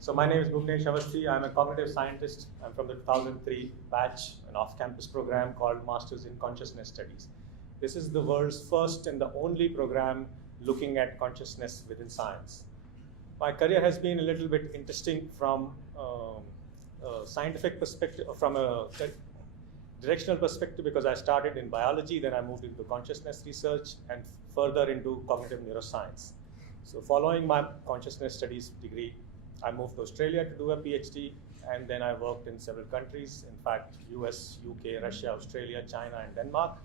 So my name is Bhuvnesh Avasthi. I'm a cognitive scientist. I'm from the 2003 batch, an off-campus program called Masters in Consciousness Studies. This is the world's first and the only program looking at consciousness within science. My career has been a little bit interesting from a scientific perspective, from a directional perspective, because I started in biology, then I moved into consciousness research and further into cognitive neuroscience. So following my consciousness studies degree, I moved to Australia to do a PhD, and then I worked in several countries, in fact, US, UK, Russia, Australia, China, and Denmark.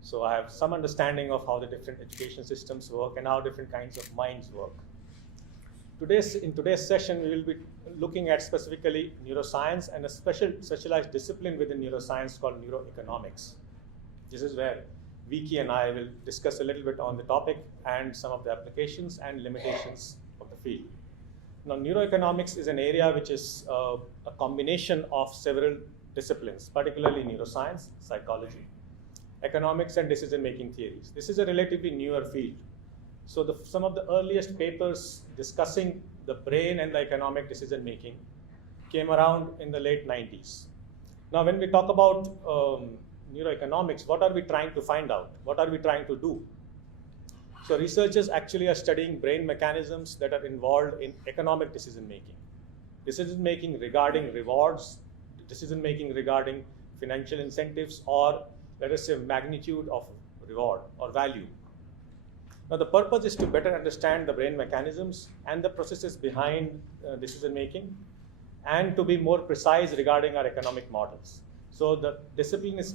So I have some understanding of how the different education systems work and how different kinds of minds work. In today's session, we will be looking at specifically neuroscience and a specialized discipline within neuroscience called neuroeconomics. This is where Vicky and I will discuss a little bit on the topic and some of the applications and limitations of the field. Now, neuroeconomics is an area which is a combination of several disciplines, particularly neuroscience, psychology, economics, and decision-making theories. This is a relatively newer field. So some of the earliest papers discussing the brain and the economic decision making came around in the late 90s. Now, when we talk about neuroeconomics, what are we trying to find out? What are we trying to do? So researchers actually are studying brain mechanisms that are involved in economic decision making regarding rewards, decision making regarding financial incentives, or let us say magnitude of reward or value. Now, the purpose is to better understand the brain mechanisms and the processes behind decision making, and to be more precise regarding our economic models. So the discipline is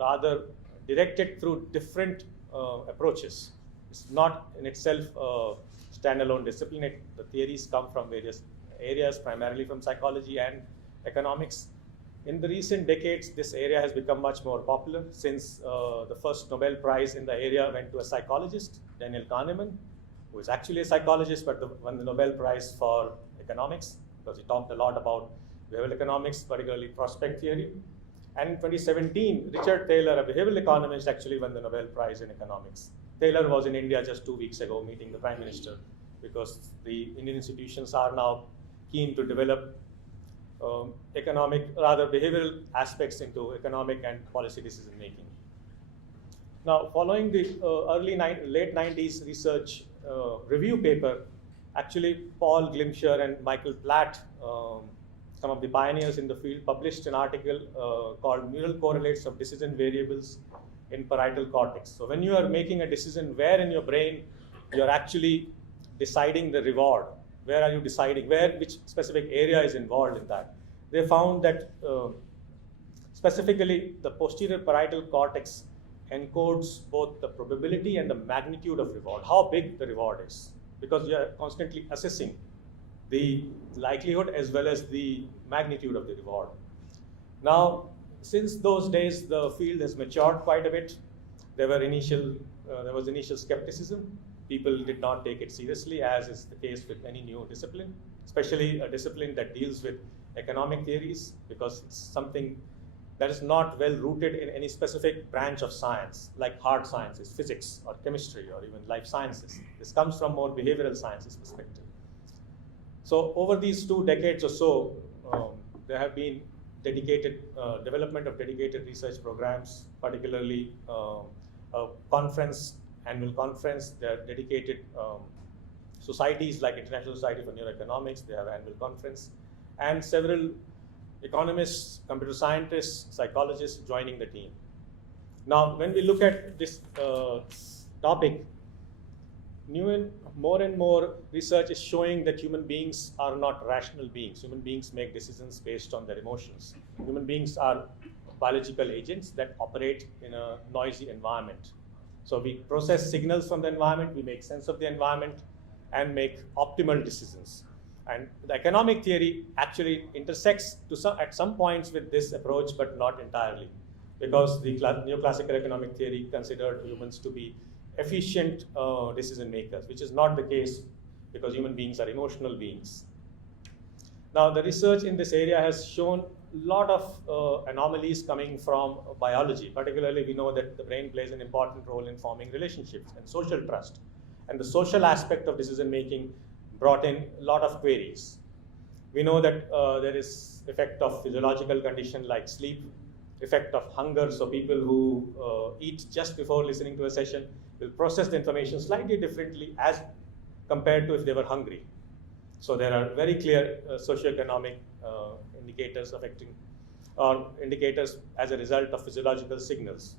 rather directed through different approaches. It's not in itself a standalone discipline. The theories come from various areas, primarily from psychology and economics. In the recent decades, this area has become much more popular since the first Nobel Prize in the area went to a psychologist, Daniel Kahneman, who is actually a psychologist but won the Nobel Prize for economics because he talked a lot about behavioral economics, particularly prospect theory. And in 2017, Richard Taylor, a behavioral economist, actually won the Nobel Prize in economics. Taylor was in India just 2 weeks ago meeting the Prime Minister because the Indian institutions are now keen to develop behavioral aspects into economic and policy decision making. Now, following the late 90s research review paper, actually Paul Glimcher and Michael Platt, some of the pioneers in the field, published an article called Neural Correlates of Decision Variables in Parietal Cortex. So when you are making a decision, where in your brain you're actually deciding the reward, where are you deciding, which specific area is involved in that? They found that specifically the posterior parietal cortex encodes both the probability and the magnitude of reward, how big the reward is, because you are constantly assessing the likelihood as well as the magnitude of the reward. Now, since those days, the field has matured quite a bit. There was initial skepticism. People did not take it seriously, as is the case with any new discipline, especially a discipline that deals with economic theories, because it's something that is not well rooted in any specific branch of science, like hard sciences, physics, or chemistry, or even life sciences. This comes from more behavioral sciences perspective. So over these 2 decades or so, there have been dedicated development of dedicated research programs, particularly a annual conference. There are dedicated societies like International Society for Neuroeconomics. They have an annual conference, and several economists, computer scientists, psychologists joining the team. Now, when we look at this topic, more and more research is showing that human beings are not rational beings. Human beings make decisions based on their emotions. Human beings are biological agents that operate in a noisy environment. So we process signals from the environment, we make sense of the environment, and make optimal decisions. And the economic theory actually intersects at some points with this approach, but not entirely, because the neoclassical economic theory considered humans to be efficient decision makers, which is not the case because human beings are emotional beings. Now, the research in this area has shown a lot of anomalies coming from biology. Particularly, we know that the brain plays an important role in forming relationships and social trust. And the social aspect of decision making brought in a lot of queries. We know that there is effect of physiological condition like sleep, effect of hunger. So people who eat just before listening to a session will process the information slightly differently as compared to if they were hungry. So there are very clear socioeconomic indicators affecting or indicators as a result of physiological signals.